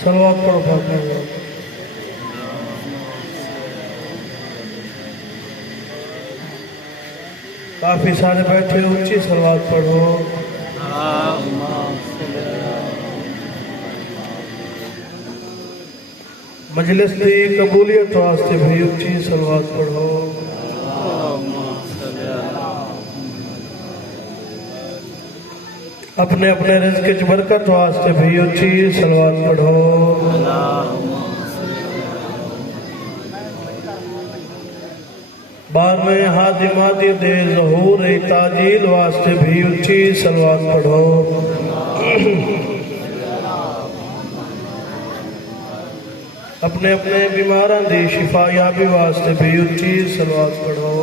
सलवात पढ़ो फातिहा। काफी सारे बैठे ऊंची सलवात पढ़ो। मजलिस की कबूलियत वास्ते भी ऊंची सलवात पढ़ो। अपने अपने रिज़्क़ च बरकत वास्ते भी ऊंची सलवात पढ़ो। बार में हादी मादी दे ज़हूर ताजील वास्ते भी ऊंची सलवात पढ़ो। अपने अपने बीमारां दी शिफा याबी वास्ते भी ऊंची सलवात पढ़ो।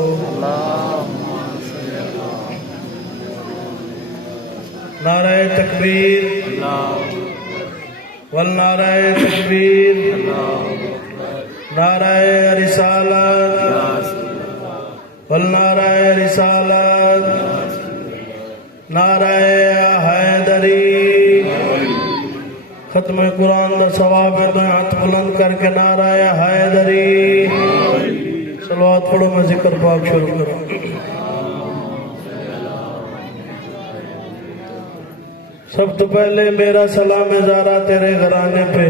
नारे तकबीर वल नारे तकबीर नारे रिसालत वल नारे रिसालत नारे हैदरी। खत्म कुरान दा सवाब है। मैं हाथ बुलंद करके नारा हैदरी सलवात पढ़ो। मैं जिक्र पाक शुरू करूँ। सब तो पहले मेरा सलाम ज़ारा तेरे घराने पे।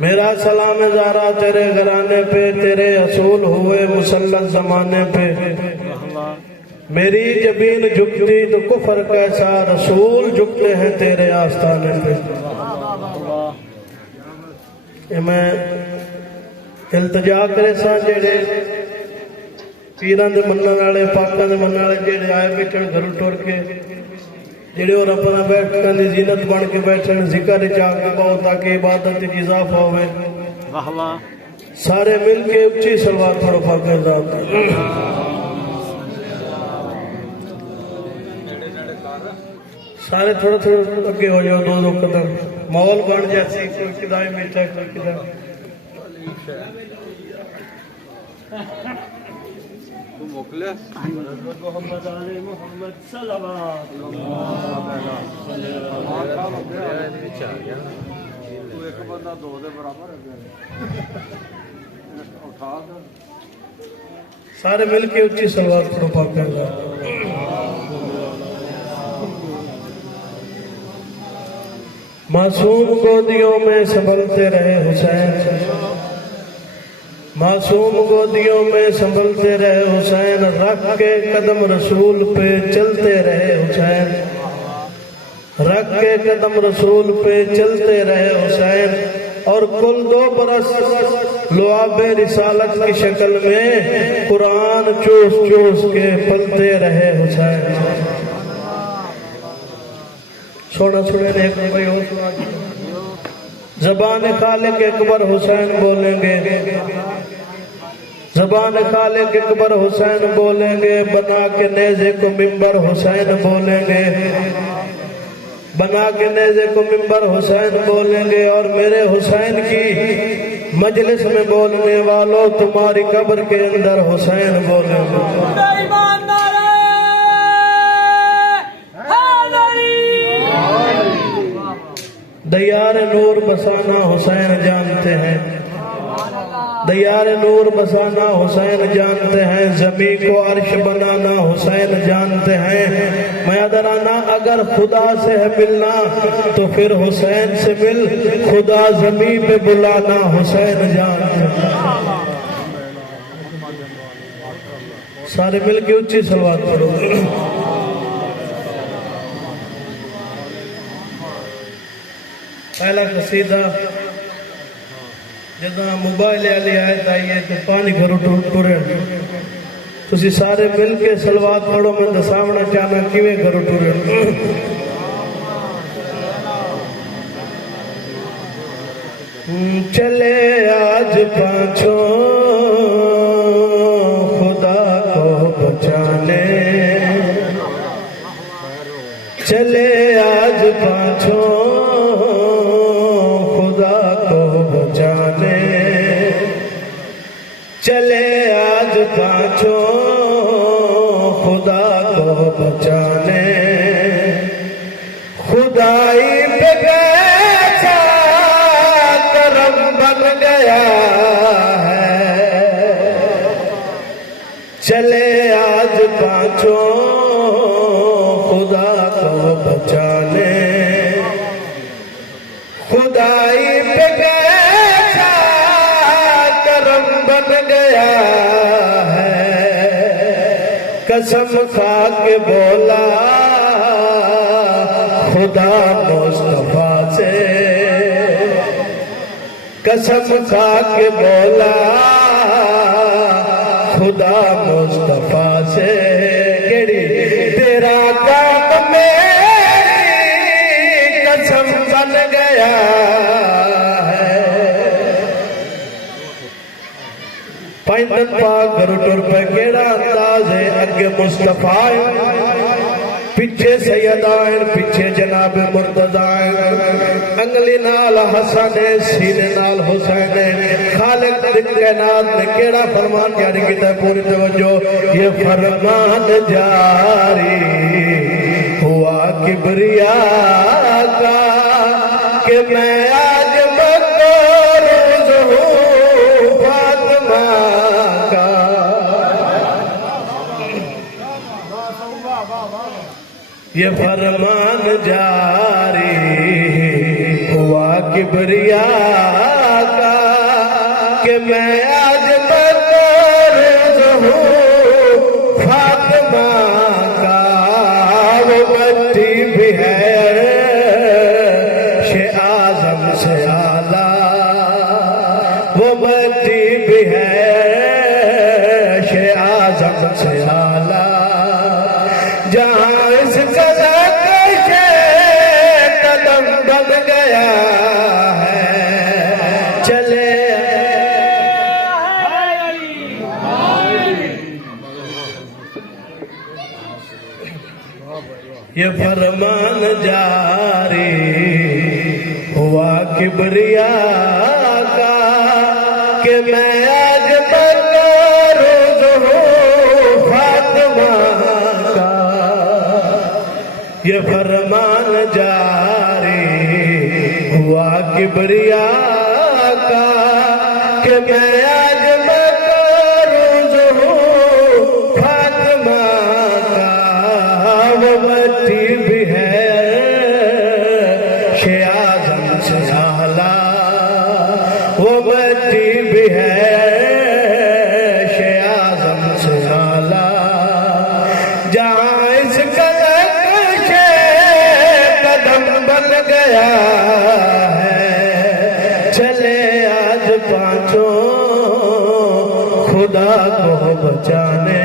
मेरा सलाम ज़ारा तेरे घराने पे। तेरे असूल हुए मुसल्लत ज़माने पे। मेरी जबीन झुकती तो कुफर कैसा, रसूल झुकते हैं तेरे आस्थाने पे। मैं इल्तिजा करे सा जेड़े पीरां दे मनण वाले पाकां दे मनण वाले जेड़े आए बैठन घर टुर के जेड़े और अपना बैठकर जीनत बन के बैठन जिक्र जाके पाओ ताकि इबादत में इजाफा होवे। सारे मिल के ऊंची सलवात पढ़ो पाक। सारे थोड़ा थोड़ा अगे हो जाओ, दो दो कदम माहौल बन जैसे कोई किदाई बैठा कोई किदा। मोहम्मद आले मोहम्मद सलवात एक बंदा दो दे बराबर उठा। सारे मिल के ऊंची सलवात पढ़ो पाक। मासूम गोदियों में संभलते रहे हुसैन। मासूम गोदियों में संभलते रहे हुसैन। रख के कदम रसूल पे चलते रहे हुसैन। रख के कदम रसूल पे चलते रहे हुसैन। और कुल 2 बरस लुआबे रिसालत की शक्ल में कुरान चूस चूस के पलते रहे हुसैन। छोड़ा छोड़े ने एक भाई और सुना। ज़बान खालिक अकबर हुसैन बोलेंगे। ज़बान खालिक अकबर हुसैन बोलेंगे। बना के नेज़े को मिंबर हुसैन बोलेंगे। बना के नेज़े को मिंबर हुसैन बोलेंगे। और मेरे हुसैन की मजलिस में बोलने वालों तुम्हारी कब्र के अंदर हुसैन बोलेंगे। दयार नूर बसाना हुसैन जानते हैं। दयार नूर बसाना हुसैन जानते हैं। जमी को अर्श बनाना हुसैन जानते हैं। मैं दराना अगर खुदा से है मिलना तो फिर हुसैन से मिल। खुदा जमी पे बुलाना हुसैन जानते हैं। सारे मिल के ऊंची सलवात पढ़ो। पहला कसीदा जदा मोबाइल वाली आयत आई है तो पानी घरों टुरे। तुसी सारे मिल के सलवात पढ़ो। मैं दसावना चाहना किवें घरों टुरे। चले आज पांचों खुदा को बचाने, चले आज पांचों खुदा को बचाने, चले आज पांचों खुदा को बचाने। खुदाई पे कैसा करम बन गया है, चले आज पांचों खुदा को बचाने। खुदाई पे कैसा करम बन गया है, कसम खा के बोला खुदा मुस्तफा से, कसम खा के बोला खुदा मुस्तफा से। केड़ी तेरा काम मेरी कसम बन गया है। पैदल पाक गुरु टुर पे केड़ा अंदाज है, अगे मुस्तफा पीछे सैयदान, पीछे जनाब मुर्तज़ा, अंगली नाल हसन है, सीने नाल हुसैन है। खालिक कायनात ने केड़ा फरमान जारी किया, पूरी तवज्जो। ये फरमान जारी हुआ किबरिया का कि मैं आज मकरूज़ हूँ फातिमा का। ये फरमान जारी हुआ किबरिया का कि मैं आज मकरूज़ हूँ फातिमा का। वो बच्ची भी है शे आज़म से आला, वो बच्ची भी है शे आज़म से आला। जहाँ इस कदम बन गया है, चले ये फरमान जारी हुआ किबरिया का कि मैं आज मकरूज़ हूँ फातिमा का। ये फरमान जारी हुआ किबरिया का कि मैं आज मकरूज़ हूँ फातिमा का। वो बच्ची भी है शे आज़म से आला, वो बच्ची भी है शे आज़म से आला। जहाँ इस कदम बन गया है, चले आज पांचों खुदा को बचाने।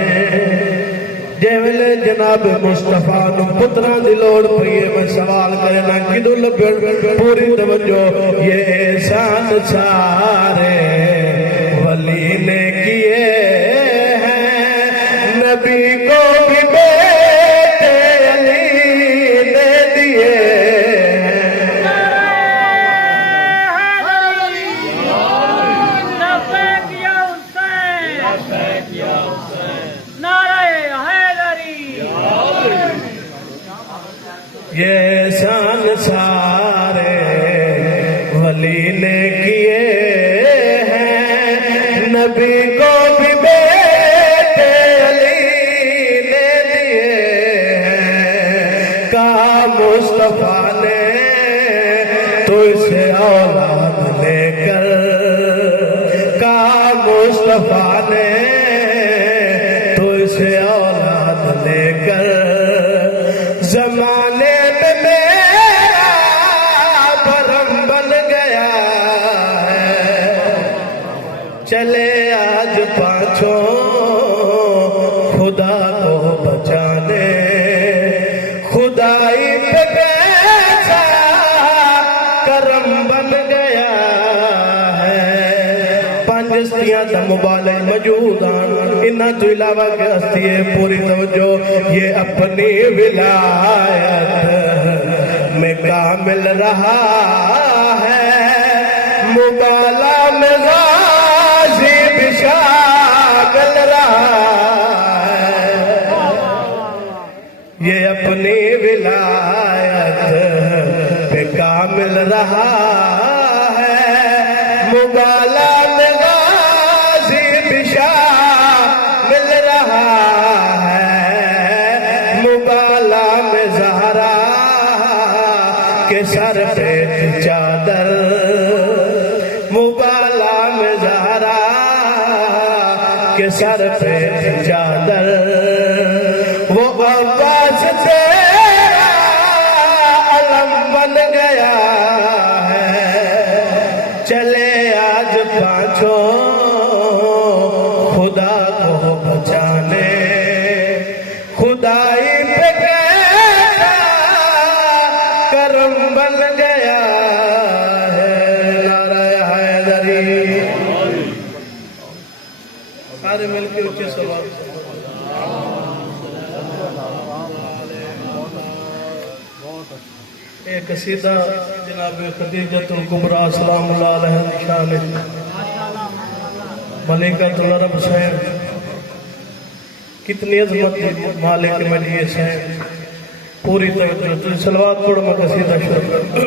जेवले जनाब मुस्तफा नु पुत्रा दी लोड़ पई है, मैं सवाल करना किदू लभे, पूरी तवज्जो। ये एहसान सारे वली ने किए हैं, नबी को भी बेटे अली ने दिए। ये एहसान सारे वली ने किए हैं, नबी को भी बेटे अली ने दिए हैं। कहा मुस्तफा ने तो इसे औलाद लेकर, कहा मुस्तफा ने तो इसे औलाद लेकर। जमाने में मेरा भरम बन गया है, चले आज पांचों खुदा को बचाने। खुदाई पे कैसा करम बन गया हस्तियां दा मुबालिग मौजूद आन। इन्हां तो इलावा के हस्ती है पूरी तवज्जो, ये अपनी विलायत में कामिल रहा है, मुबाला में गाजी भी शामिल रहा है। ये अपनी विलायत पे कामिल रहा है, मुबाला में गाजी भी शामिल रहा है। मुबाला में ज़हरा के सर पे चादर, मुबाला में ज़हरा के सर पे चादर, वो अब्बास तेरा अलम बन गया है। चले आज पांचों खुदा को बचाने, खुदाई पे कैसा करम बन गया है। नारा हैदरी, सारे मिलकर ऊंचे सवाल। एक कसीदा जनाब खदीजतुल कुबरा सलामुल्लाह अलैहा शान मलिकतुल अरब हुसैन, कितनी अजमत मालिक मजलिस है। पूरी तरह सलवात पढ़ो, मैं कसीदा शुरू कर।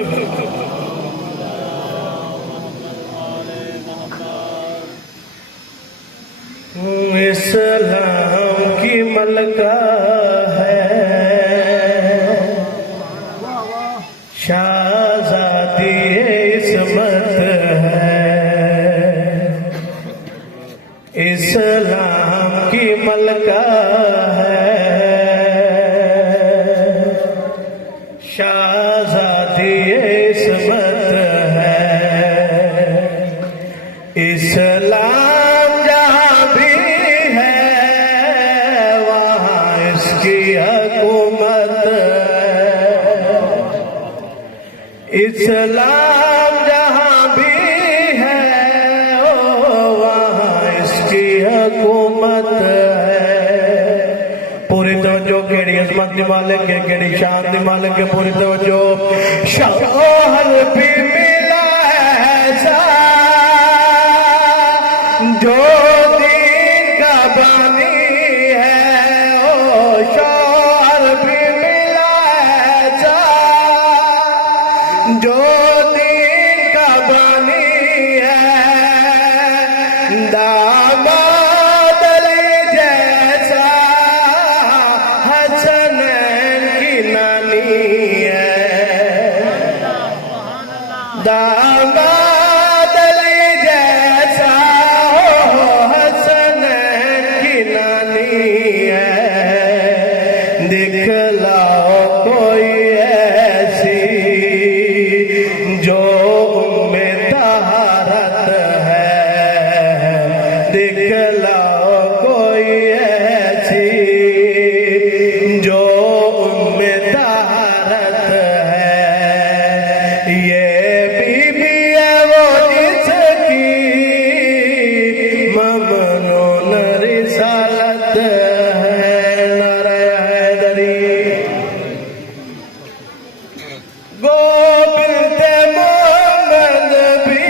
इस्लाम की मलका है, शाहज़ादी इस्मत है। इस्लाम की मलका है, शाहज़ादी इस्मत है। इस्लाम जहाँ भी है वहाँ इसकी हुकूमत है। इस्लाम जहाँ भी है वहाँ इसकी हुकूमत है। पूरी तवज्जो, केड़ी अजमत दी मालिक है, केड़ी शान दी मालिक है। पूरी तवज्जो, शौहर भी मिला ऐसा जो दीन का बानी है। ओ शौहर भी मिला ऐसा जो दीन का बानी है। दामाद अली जैसा हसनैन की नानी है। दामाद अली जैसा हसनैन की नानी है। दिखलाओ कोई ऐसी जो उम्मे तहारत है। दिखलाओ कोई ऐसी जो उम्मे तहारत है। ये बीबी है वो जिसकी ममनून रिसालत है। नारा हैदरी, गोबिंद मोहम्मद भी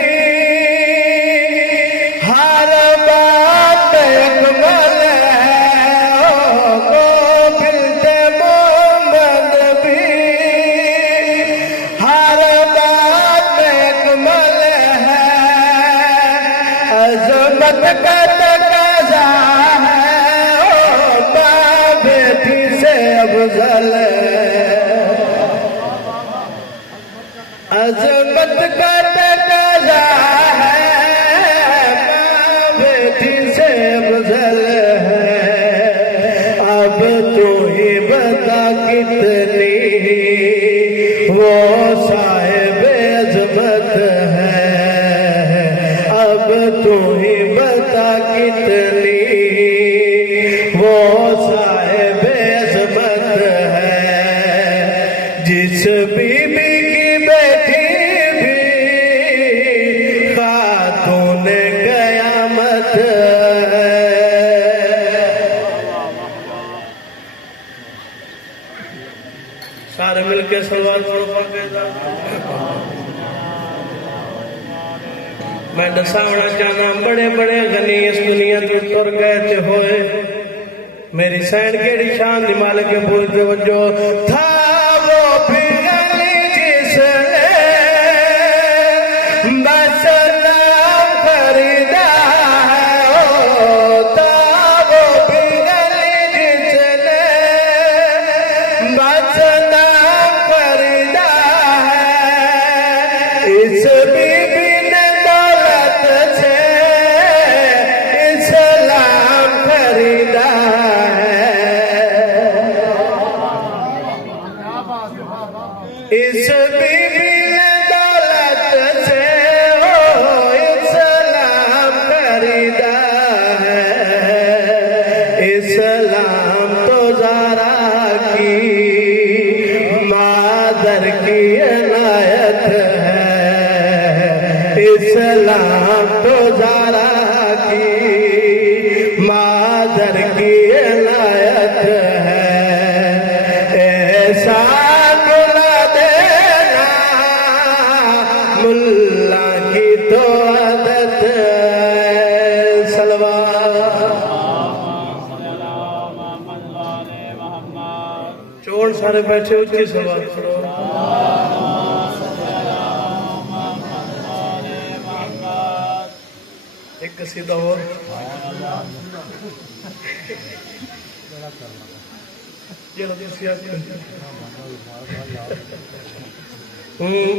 हर बात अकमल है। ओ गोबिंद मोहम्मद भी हर बात अकमल है। अजमत का तकाजा है, ओ माँ बेटी से अफजल है। अजमत का तकाजा है, माँ बेटी से अफजल है। अब तू ही बता कितनी वो साहिब अजमत है। अब तू ही बता कितनी वो साहिब अजमत है। जिस बीबी की बेटी भी खातून कयामत इनायत है। सारे मिलके सलवार पढ़ो पाके। मैं दसावना चाहना बड़े बड़े गनी इस दुनिया तो तुर गए थे होए, मेरी सैन केड़ी शान दी मालिक के पूछ दे वजो था वो पिघली जिसने बस नाम खरीदा है। ओ था वो पिघली जिसने बस नाम खरीदा है। इस बीबी ने दौलत से इस्लाम खरीदा है। इस बीबी ने दौलत से इस्लाम खरीदा है। इस्लाम तो ज़ारा की मादर की इनायत है। इस्लाम तो ज़ारा की मादर की इनायत है। ऐसा दुला देना मुल्ला की तो आदत है। सलवार चोर सारे बैठे ऊंची सलवार पढ़ो। एक कसीदा और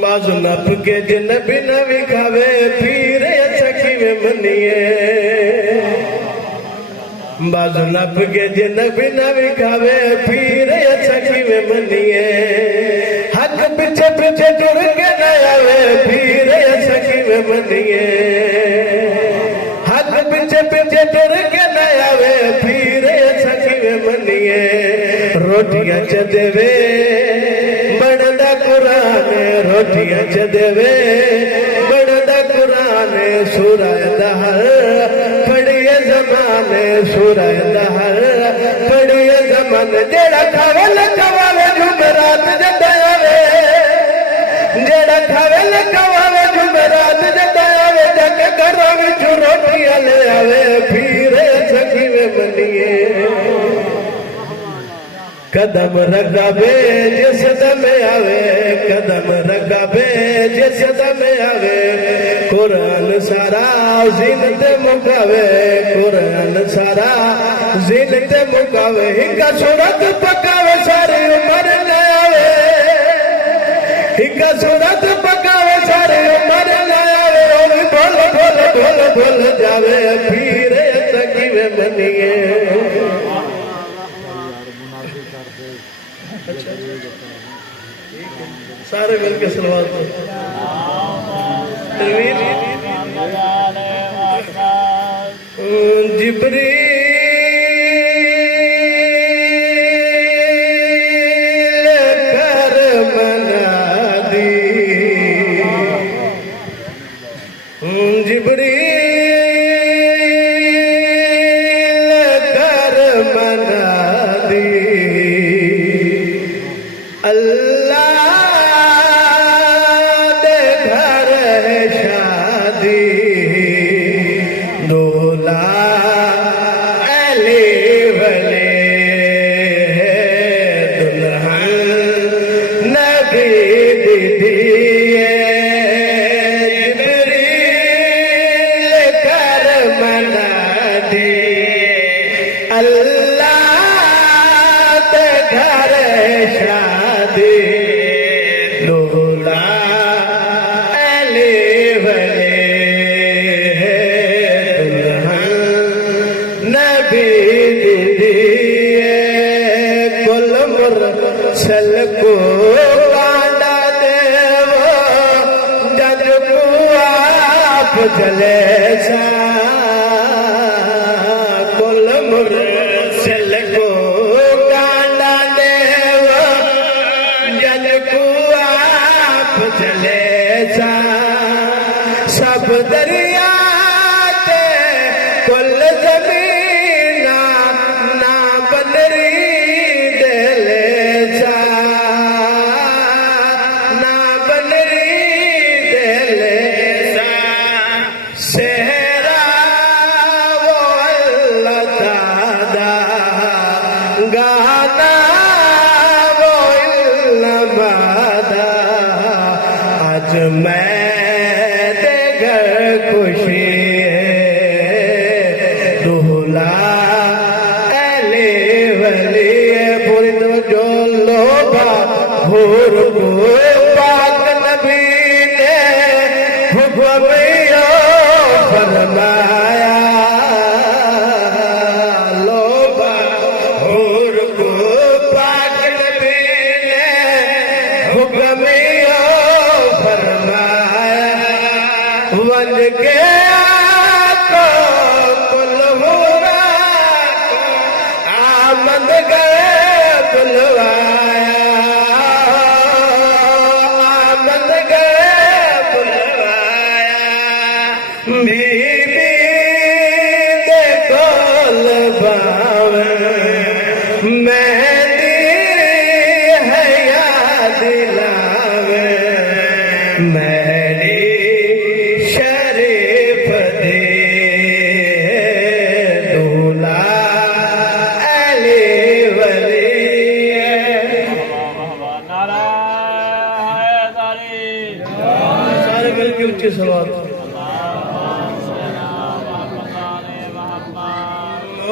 बाजू नप के जिन भी न विखावे फिर सखी में मनिए। बाजू नप के जिन भी न विखावे फिर सखी में मनिए। हक पीछे पीछे टुर के न आवे फिर सखी में मनिए। हक पीछे पीछे टुर के न आवे फिर सखी में मनिए। रोटियां च देवे बनदा कुरान, रोटियां च देवे बनदा कुरान। सूरह दहर पढ़िए जमाने, सूरह दहर पढ़िए जमाने। जेड़ा खावे लखवावे जुमरात जदावे, जेड़ा खावे लखवावे जुमरात जदावे। जाके घरों विच रोटियां ले आवे फिर सखी में मनिए। कदम रगावे जिस दम आवे, कदम रगावे जिस दम आवे। कुरान सारा जिनत मुकावे, कुरान सारा जिनत मुकावे। हिका सूरत पकावे सारी उम्र ले आवे, हिका सूरत पकावे सारी उम्र ले आवे। ओ भी भोल भोल भोल भोल जावे फिर सखी में मनिए। सारे मिलके सलवार को जिब्रील कर मना दी, जिब्रील कर मना दी। अल्लाह दे घर है शादी, दूल्हा अली वली है, दुल्हन नबी दीदी है। जिब्रील कर मना दी, अल्लाह दे घर है शादी, दूल्हा अली वली है, दुल्हन नबी दीदी है। कुल मुरसल को कांडा देवो, जज को आप जले सा। कुल मुरसल को कांडा देवो, जज को आप जले सा। सब दरिया ते कुल जमीना ना बनरी देले सा ना बनरी देले सा सेहरा वो अल्लाह तादा गाना वो इल्लमादा आज मैं दे घर खुशी दूल्हा अली वली पूरी तवज्जो लोबा हुर को पाक नबी ने हुक्म फरमाया लोबा हुर को पाक नबी ने हुक्म फरमाया वन के को कुल हुरा आमद गए बुलवाया आमद गए बुलवाया बीबी दे कोल बावे मेहंदी है याद दिलावे मेरी शरीफ दे दूल्हा अली वली सारे मिलके ऊंची सलावत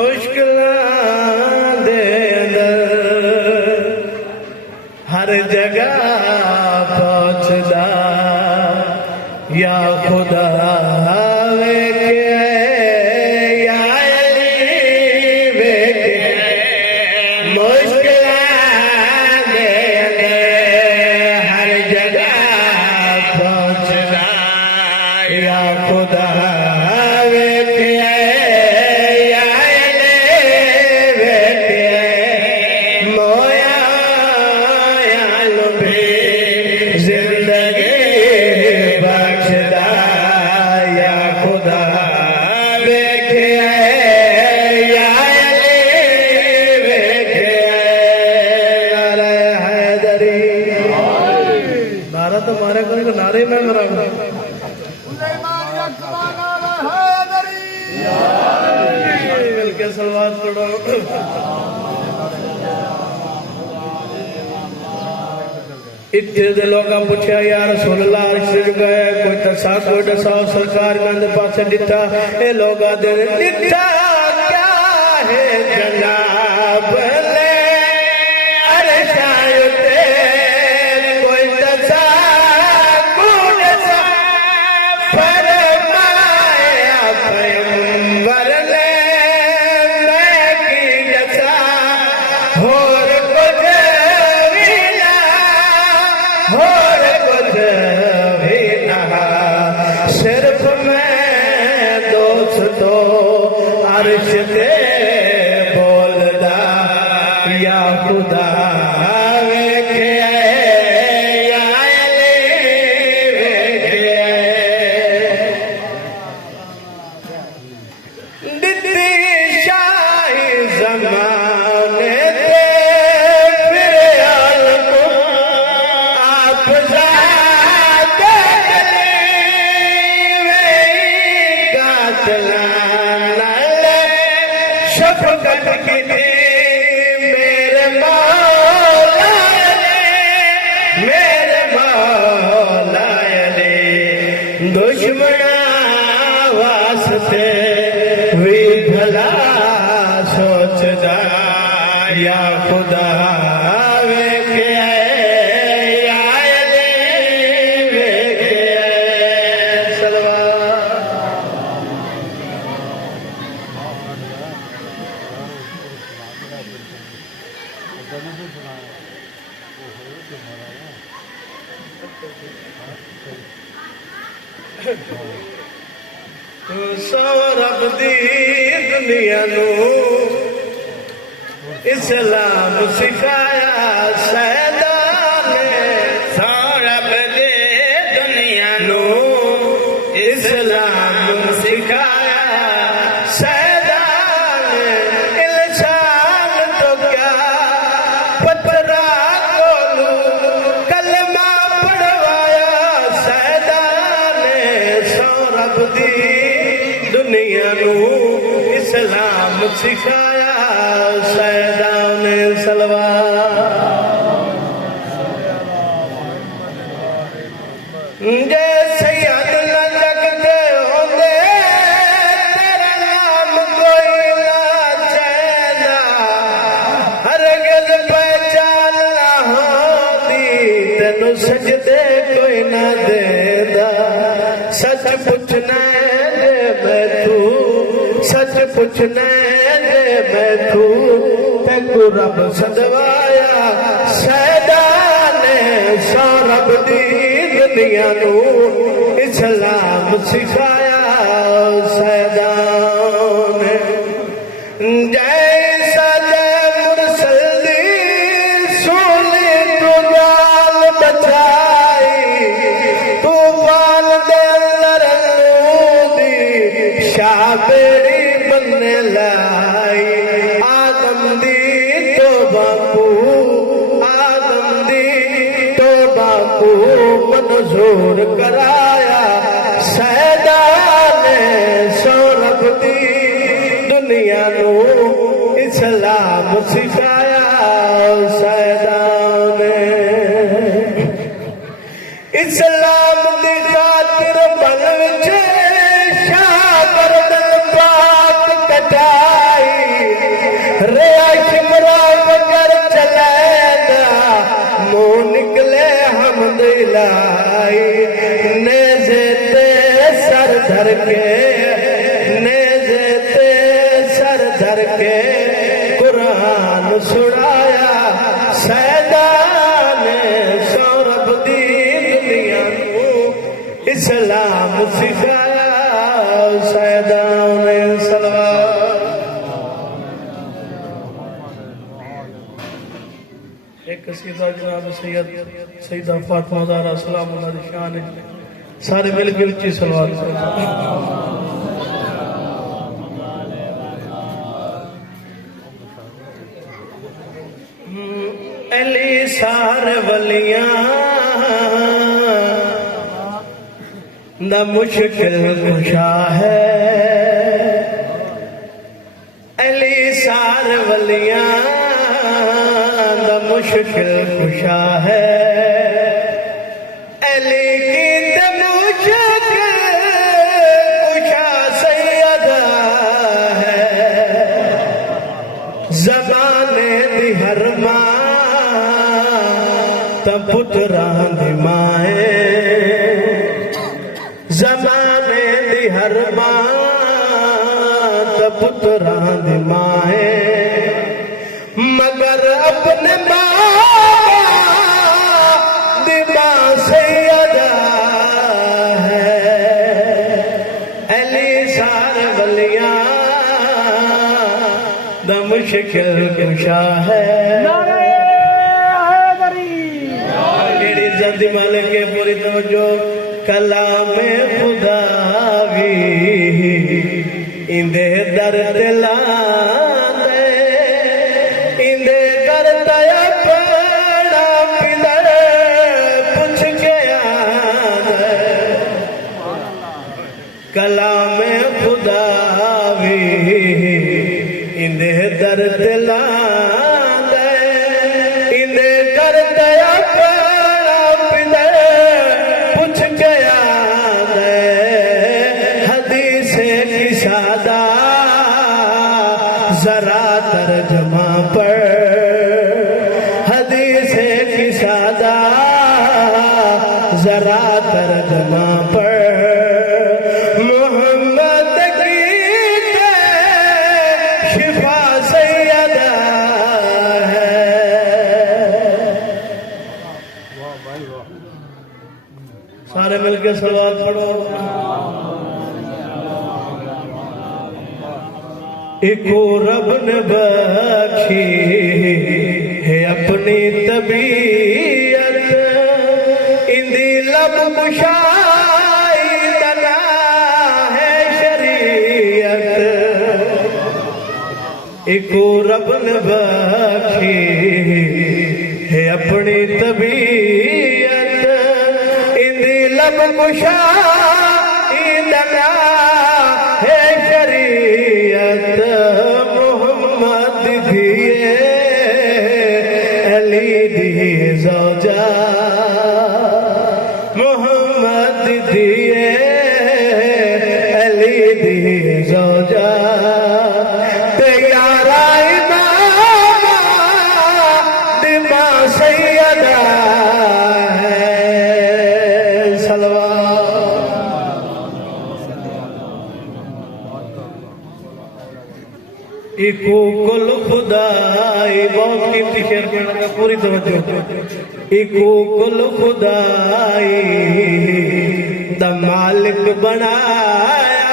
मुश्किलां दे अंदर हर जगह पहुंचदा या खुदा वेखे या अली वेखे मुश्किलां दे अंदर हर जगह पहुंचदा या खुदा वेखे या अली वेखे मोया या लुबी जिंदगी बख्शदा या खुदा वेखे या अली वेखे नारे हैदरी नारा तो मारे को नारे में मरा मिलके सलवार पढ़ो इतने दे लोगां पुछया या रसूल अल्लाह अर्श गए कोई दसा कोई दसाओ सरकार कंदे पासे दिता ए लोगा दे दिता क्या है जनाब ले अर्श आयते कोई दसा कोई दसा फरमाया पैगंबर ले मैं की दसा होर कुछ भी ना और कुछ भी ना सिर्फ मैं दोस्तों अर्श दे बोलदा या खुदा वेखे या अली वेखे दित्ती शाही ज़माने ते फिर आलम आप ज़ाते शफकत की थी मेरे मौला ने दुश्मना वास्ते भी भला सोचदा या खुदा वेखे या अली वेखे सलवात सौरभ दी दुनिया नू इस्लाम सिखाया सैदान ने सौरभ दी दुनिया नू इस्लाम सिखाया इस्लाम सिखाया सैयदाओं ने सलवार। जय सैयद न जगते होंदे तेरा नाम कोई ना चैदा, हरगिज़ पहचान ना होंदी तेनू सजदे कोई ना देदा। सच पुछना जे मैं तू, सच पुछना जे मैं तू, तेकू रब सदवाया सैयदा ने सौरभ दी दुनिया नू इस्लाम सिखाया सैयदाओं ने। जैसा मुरसल दी सूली तू जान बचाई, तूफान दे अंदर दी शाबेरी बनने लाई। आदम दी तौबा को, आदम दी तौबा को मंजूर कराया सैयदा ने सौरभ दी दुनिया नू इस्लाम सिखाया सैयदाओं ने। इस्लाम दी खातिर बल विच शागिर्दन पाक कटाई, रिया शिमरा बगर चलैदा मुंह निकले हमद इलाही। नेज़े ते सर धर के, नेज़े ते सर धर के कुरान सुनाया सैयदा ने सौरभ दी दुनिया को इस्लाम सिखाया सैयदाओं ने सलवार। एक कसीदा जनाब सैयदा फातिमा ज़हरा सलाम अलैहा शान सारे मिल के उच्ची सलवात। अली सारे वलियां न मुश्किल कुशा है, अली सारे वलियां न मुश्किल कुशा है। अली की मुश्किल कुशा सैयदा है, ज़माने दी हर मां पुत्रां दी माए, ज़माने दी हर मां पुत्रां दी माए, मगर अपने मां दी मां सैयदा है। अली सारे वलियां दा मुश्किल कुशा है। जल्दी मालिक के पूरी तवज्जो। कलामे खुदा भी इंदे दर दिलांदे, इंदे करता अपना पिलर पुछ के आंदे। कलामे खुदा भी इंदे दर दिलांदे, इंदे करता जरा तर्जुमा पर हदीस की सादा, जरा तर्जुमा पर मोहम्मद की शिफा सैयदा है। सारे मिलके सलवात पढ़ो। इको रब ने बख्शी है अपनी तबीयत, इंदी लब कुशाई तना है शरीयत। इको रब ने बख्शी है अपनी तबीयत, इंदी लब कुशाई तना है शरीयत। इको कुल खुदाई, बहुत कीमती शेर पढ़ने का, पूरी तवज्जो। इको कुल खुदाई दा मालिक बनाया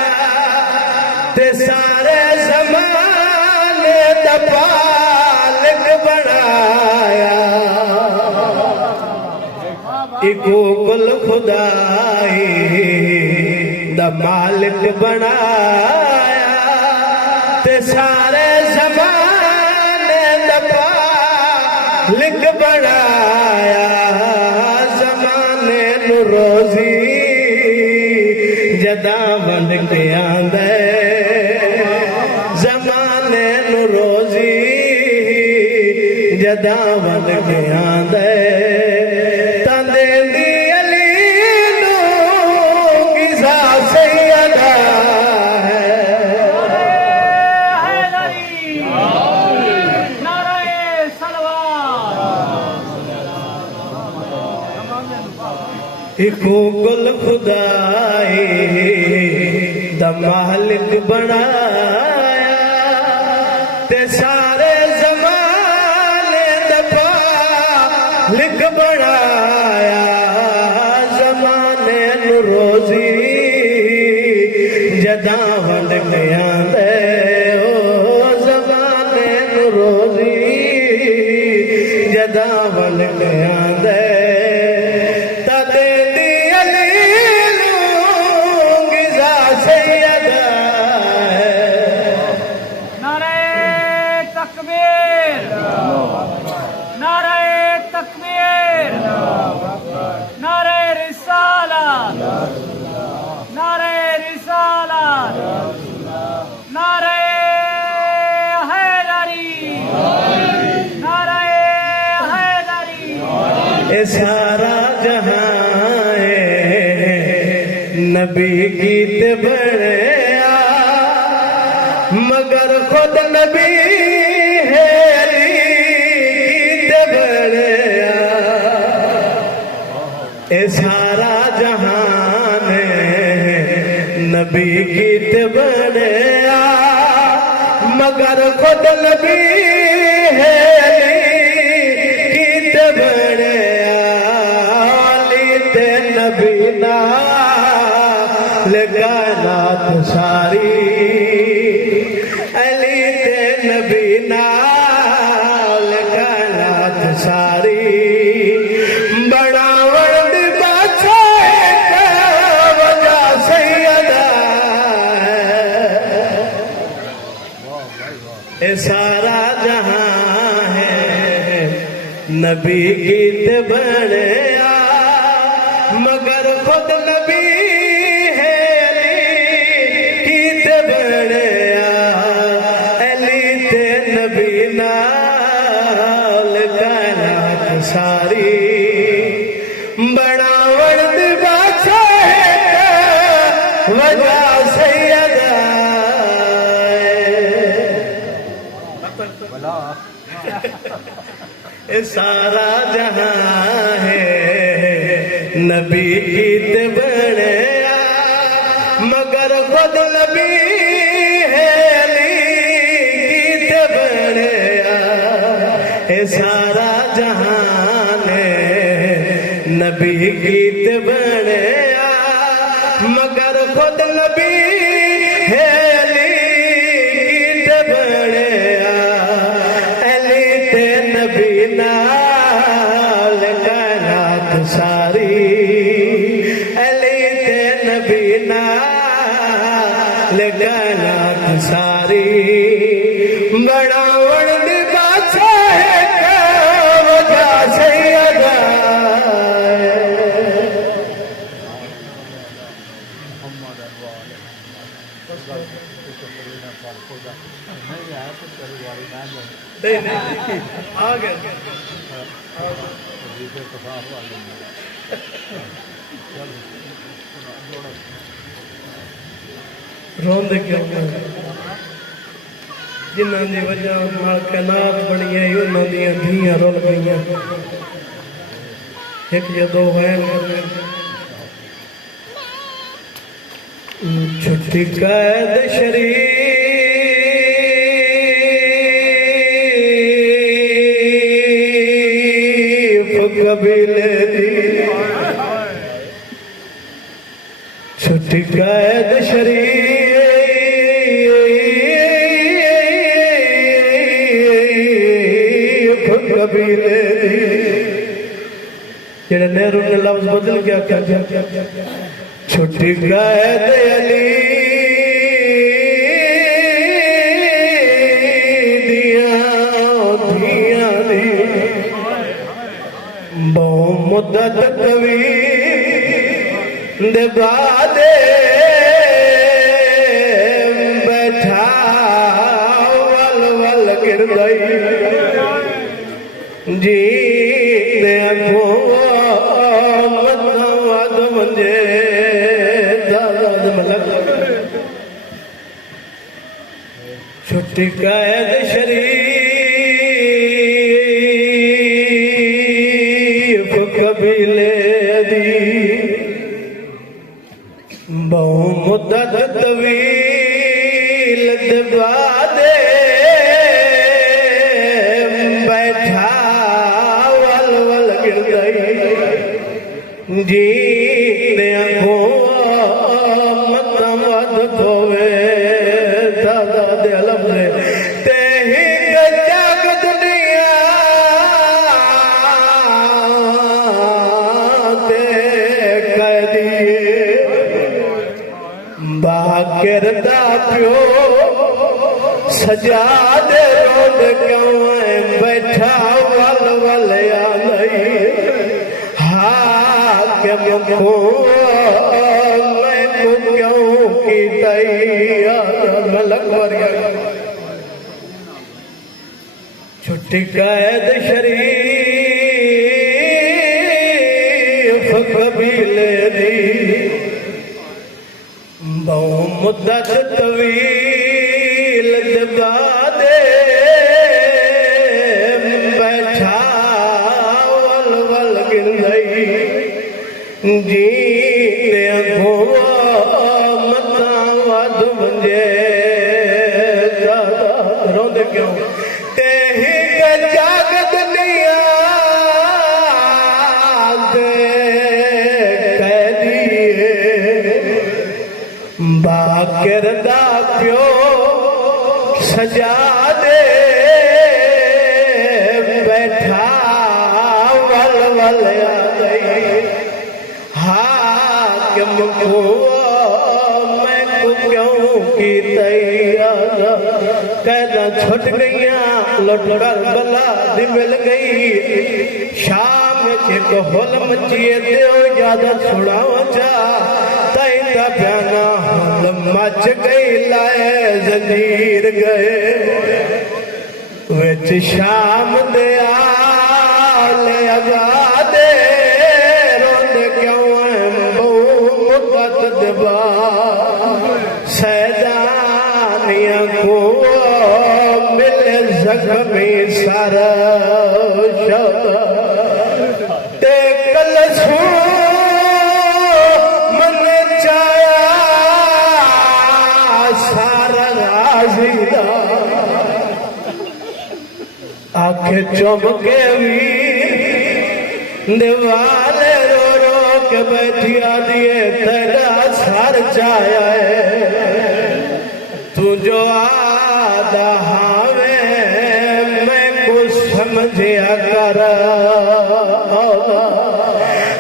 ते सारे ज़माने दा पालिक बनाया। इको कुल खुदाई दा मालिक बनाया ते सारे ज़माने दा पालिक बनाया। ज़माने नू रोज़ी जदा वंड के आंदे, ज़माने नू रोज़ी जदा वंड के आंदे। इको कुल खुदाई दा मालिक बनाया ते सारे ज़माने दा पालिक बनाया। ज़माने नू रोज़ी जदा वंड के आंदे, ओ ज़माने नू रोज़ी जदा वंड के आंदे। सारा जहां नबी गीत बनिया, मगर खुद नबी है गीत बनिया। ए सारा जहां नबी गीत बनिया, मगर खुद नबी है गीत बनिया। नबी नाल कायनात सारी, अली ते नबी नाल कायनात सारी। बनावण दी बादशाह वजह सैयदा है। सारा जहां है नबी गीत बनिया, मगर खुद नबी है गीत बनिया। अली ते नबी नाल कायनात सारी। बनावण दी बादशाह वजह सैयदा है। सारा जहां है नबी गीत बनिया, मगर खुद नबी है गीत बनिया। ए सारा जहान नबी गीत बनिया, मगर खुद नबी है गीत बनिया। अली ते नबी नाल कायनात सारी, कायनात सारी। बनावण दी बादशाह वजह सैयदा आ गए। रोंदे क्यों? जिन्हां दी वजह नाल कायनात बनी है, उन्हां दी धीआं रुल गईयां। एक या दो है छुट्टी कैद शरीर कबीले दी छुट्टी कैद शरीफ कबीले दी जेड़े नेहरू ने लफ्ज बदल गया क्या छुट्टी कैद अली मुद्दत कवी दे बादे बैठा वल वल गिर गई जी ने मत मुझे छुट्टी कैद शरीफ कबीले दी बहु मुद्दत तवील दे बादे बैठा वल वल गिर गई जी ने मत मत धोवे दादा दे अलम ने ते ही जग दुनिया किरदा प्यो सजा दे रोड क्यों बैठा वल वल आ गई हाकिम को मैं को क्यों की मलक छुट्टी कैद शरीफ कबीले दी बहु मुद्दत तवील दबादे बैठा वल वल गिर गई जी ने मत वध मुझे रोंद क्यों ते ही जाग दुनिया किरदा प्यो सजा दे बैठा वल वल आ गई हाकिम को मैं को क्यों की तैयार कहना छुट गईया लुट कर बला दी मिल गई शाम के होल मचिए दियो ज्यादा सुनाओ जा तैता प्याना मच गई लाए जंजीर गए विच शाम दे आले अगा दे रोंद क्यों बहु मुद्दत दबा सैदानिया को मिले जख्मी सर ते कल आखे चमके वीर दीवाले रो रो के बैठिया दिए तेरा सर चाया है तू जो आदा हावे मैं कुछ समझिया कर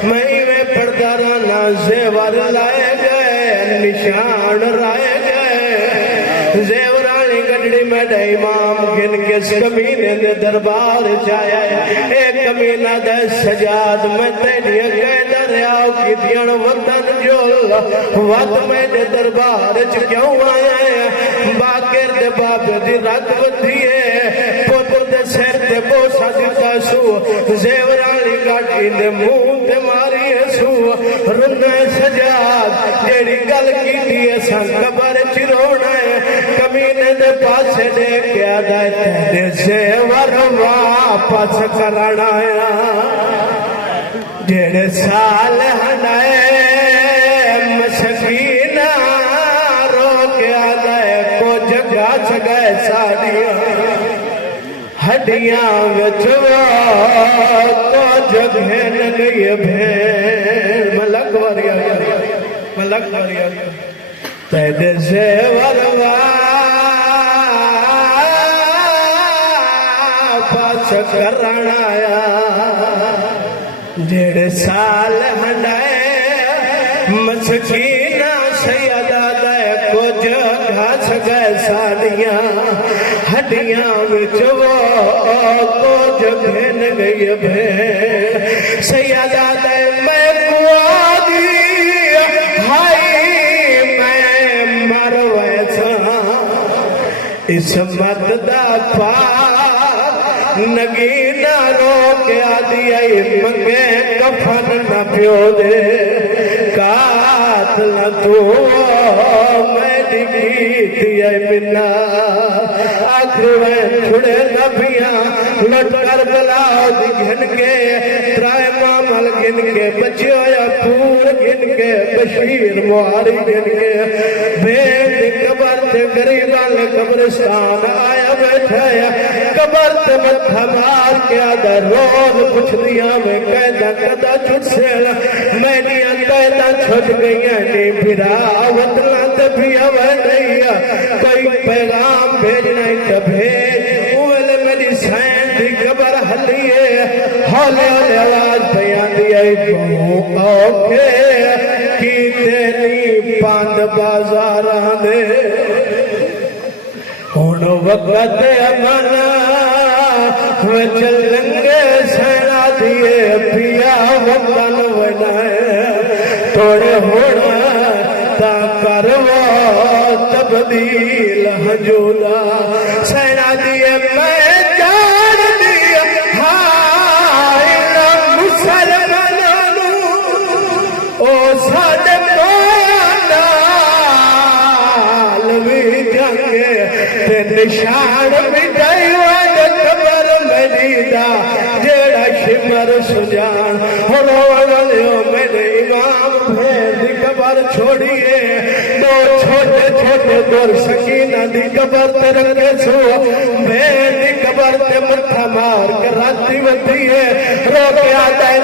मैं पर्दा ना जेवर लाए गए निशान लाए गए जेवरानी गडड़ी में इमाम गिन के कमीने दे दरबार जाया एक कमीना दे सजाद में तेनिया के दरियाव की दियन वतन जोल वत में दे दरबार च क्यों आया है बाकर दे बाप दी रत वधी है पुत्र दे सिर ते बोसा दिता सू जेवरानी गाड़ी दे मुंह ते मारी सू रुने सजाद जेड़ी गल कीती है सन कबर च रोना है कमीने दे पासे दे क्या दे सेवर वापस करना जेड़े साल हटाए मशकीना रो क्या गए को जगा गए साड़ियां हट हड्डियां विच को जघन गई भेण मलक वरिया तेरे से वरवा पास करण आया जेड़े साल हंडाए मसकीना सैयदा दे कुछ घास गए सालियां हड्डियां विच कुछ भेन गई भेण सैयदा दे मैं कुआदी हाय मैं मर वैसा इस मत दा पा नगीना रो के आदि आई मंगे कफन न पियो दे कातल तू मेरी गीती आई बिना आखिर में छुड़े नबिया लट कर बलाओ घिन के त्राय मामल गिन के बच्चो या पूर गिन के बशीर मुहारी गिन के बेद कबर ते गरीबा ने कब्रिस्तान आया बैठा कबर ते मथा मार के आदा रोज पुछ दिया मैं कहदा कदा छुट से मैनिया कहदा छुट गई नी फिरा वतला ते भी आवे नहीं कोई पैगाम भेजना तो भेज उले मेरी सैन दी कबर हलिए हौले हौले आवाज बयान दी आई तू औखे की तेरी पांद बाजारां दे हुण वक्त अमना वे चलंगे सैना दिए पिया वतन बनाए थोड़े होना ता करवा तब्दील हजूला सैना दिए मैं जान दिया हाय ना मुसलमानों ओ साडे नाल भी जंगे ते निशान मिटाई खबर मदीदा जेड़ा शिमर सुजान रोलियो मेरे इमाम भेद कबर छोड़िए दो छोटे छोटे दूर सकीना दी कबर ते रखे सो भेद कबर ते मथा मार के राती बती है रो के आता है